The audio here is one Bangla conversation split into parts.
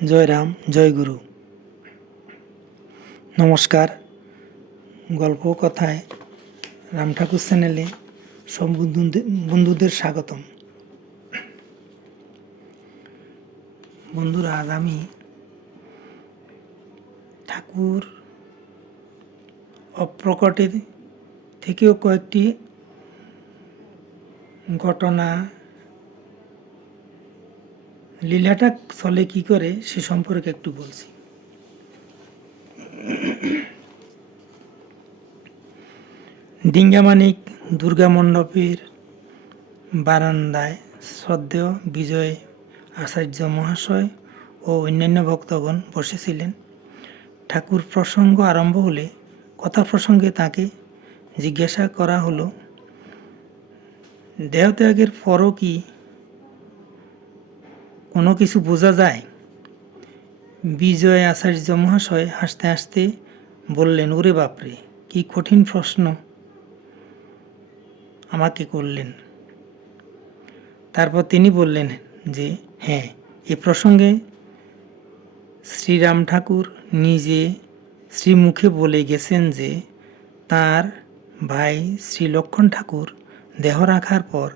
জয় রাম, জয় গুরু। নমস্কার। গল্প কথায় রাম ঠাকুর চ্যানেলে সব বন্ধুদের স্বাগতম। বন্ধুরা, আজ আমি ঠাকুর অপ্রকটের থেকেও কয়েকটি ঘটনা, লীলাটা চলে কী করে সে সম্পর্কে একটু বলছি। ডিঙ্গামানিক দুর্গা মণ্ডপের বারান্দায় শ্রদ্ধেয় বিজয় আচার্য মহাশয় ও অন্যান্য ভক্তগণ বসেছিলেন। ঠাকুর প্রসঙ্গ আরম্ভ হলে কথা প্রসঙ্গে তাকে জিজ্ঞাসা করা হলো, দেহত্যাগের পরও কি কোনো কিছু বোঝা যায়? বিজয় আচার্য মহাশয় হাসতে হাসতে বললেন, ওরে বাপরে, কি কঠিন প্রশ্ন আমাকে করলেন। তারপর তিনি বললেন যে হ্যাঁ, এ প্রসঙ্গে শ্রীরাম ঠাকুর নিজে শ্রীমুখে বলে গেছেন যে তার ভাই শ্রী লক্ষ্মণ ঠাকুর দেহ রাখার পর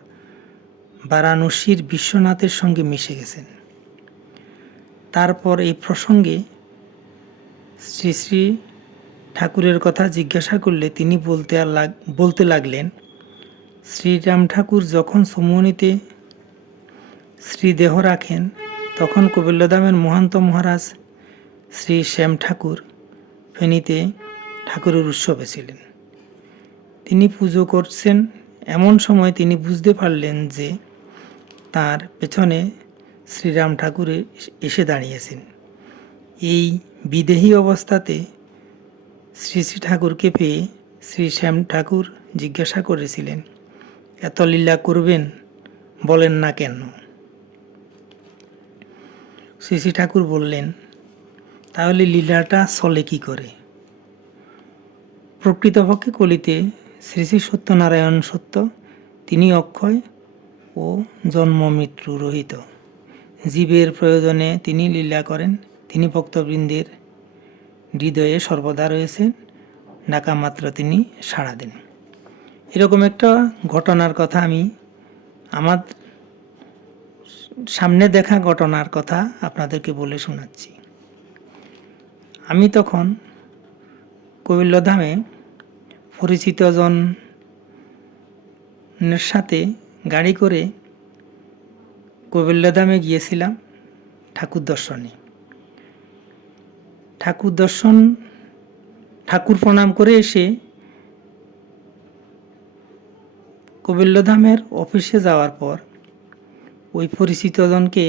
বারাণসীর বিশ্বনাথের সঙ্গে মিশে গেছেন। তারপর এই প্রসঙ্গে শ্রী শ্রী ঠাকুরের কথা জিজ্ঞাসা করলে তিনি বলতে লাগলেন, শ্রীরাম ঠাকুর যখন সমুনিতে শ্রীদেহ রাখেন তখন কপিলধামের মহান্ত মহারাজ শ্রী শ্যাম ঠাকুর ফেনীতে ঠাকুরের উৎসবে ছিলেন। তিনি পুজো করছেন। এমন সময় তিনি বুঝতে পারলেন যে তার পেছনে শ্রীরাম ঠাকুর এসে দাঁড়িয়েছেন। এই বিদেহী অবস্থাতে শ্রী শ্রী ঠাকুরকে পেয়ে শ্রী শ্যাম ঠাকুর জিজ্ঞাসা করেছিলেন, এত লীলা করবেন, বলেন না কেন? শ্রী শ্রী ঠাকুর বললেন, তাহলে লীলাটা চলে কী করে? প্রকৃতপক্ষে কলিতে শ্রী শ্রী সত্যনারায়ণ সত্য, তিনি অক্ষয় ও জন্ম মৃত্যু রহিত। জীবের প্রয়োজনে তিনি লীলা করেন। তিনি ভক্তবৃন্দের হৃদয়ে সর্বদা রয়েছেন, ডাকা মাত্র তিনি সাড়া দেন। এরকম একটা ঘটনার কথা আমি আমার সামনে দেখা ঘটনার কথা আপনাদেরকে বলে শোনাচ্ছি। আমি তখন কপিলধামে পরিচিত জনের সাথে গাড়ি করে কপিলধামে গিয়েছিলাম ঠাকুর দর্শনে। ঠাকুর প্রণাম করে এসে কপিলধামের অফিসে যাওয়ার পর ওই পরিচিত জনকে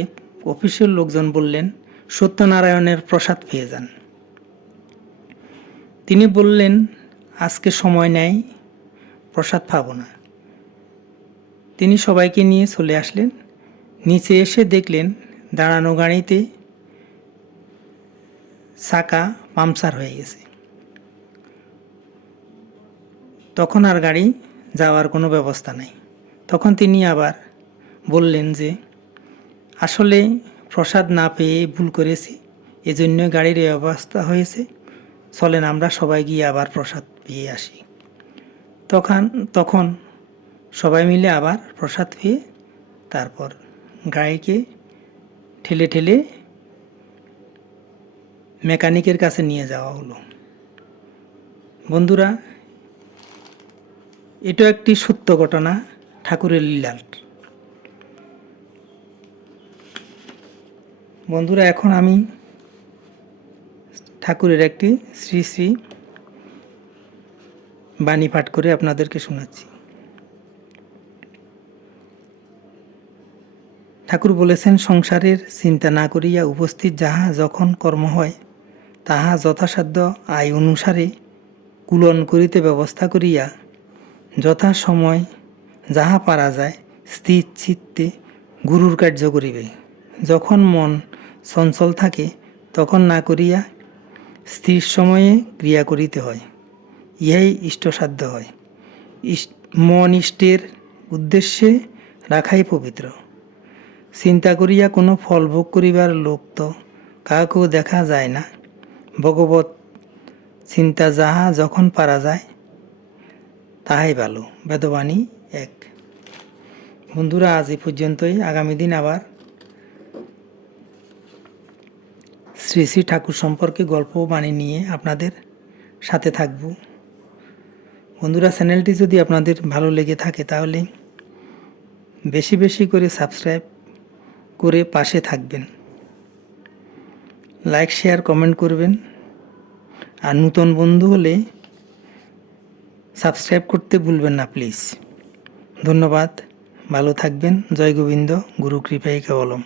অফিসের লোকজন বললেন, সত্যনারায়ণের প্রসাদ পেয়ে যান। তিনি বললেন, আজকে সময় নেই, প্রসাদ পাবো না। তিনি সবাইকে নিয়ে চলে আসলেন। নিচে এসে দেখলেন দাঁড়ানো গাড়িতে চাকা পাংচার হয়ে গেছে। তখন আর গাড়ি যাওয়ার কোনো ব্যবস্থা নেই। তখন তিনি আবার বললেন যে আসলে প্রসাদ না পেয়ে ভুল করেছি, এজন্য গাড়ির এই অবস্থা হয়েছে, চলেন আমরা সবাই গিয়ে আবার প্রসাদ পেয়ে আসি। তখন সবাই মিলে আবার প্রসাদ পেয়ে তারপর গাড়িকে ঠেলে ঠেলে মেকানিকের কাছে নিয়ে যাওয়া হলো। বন্ধুরা, এটা একটি সত্য ঘটনা, ঠাকুরের লীলার। বন্ধুরা, এখন আমি ঠাকুরের একটি শ্রী শ্রী বাণী পাঠ করে আপনাদেরকে শোনাচ্ছি। ঠাকুর বলেছেন, সংসারের চিন্তা না করিয়া উপস্থিত যাহা যখন কর্ম হয় তাহা যথাসাধ্য আয় অনুসারে কুলন করিতে ব্যবস্থা করিয়া যথা সময় যাহা পারা যায় স্থির চিত্তে গুরুর কার্য করিবে। যখন মন চঞ্চল থাকে তখন না করিয়া স্থির সময়ে ক্রিয়া করিতে হয়, ইহাই ইষ্টসাধ্য হয়। মন ইষ্টের উদ্দেশ্যে রাখাই পবিত্র। চিন্তা করিয়া কোনো ফল ভোগ করিবার লোক তো কাউকেও দেখা যায় না। ভগবত চিন্তা যাহা যখন পারা যায় তাহাই ভালো। বেদবাণী 1। বন্ধুরা, আজ এই পর্যন্তই। আগামী দিন আবার শ্রী শ্রী ঠাকুর সম্পর্কে গল্প বাণী নিয়ে আপনাদের সাথে থাকব। বন্ধুরা, চ্যানেলটি যদি আপনাদের ভালো লেগে থাকে তাহলে বেশি বেশি করে সাবস্ক্রাইব করে পাশে থাকবেন, লাইক শেয়ার কমেন্ট করবেন। আর নতুন বন্ধু হলে সাবস্ক্রাইব করতে ভুলবেন না প্লিজ। ধন্যবাদ, ভালো থাকবেন। জয় গোবিন্দ, গুরু কৃপাই কেবলম।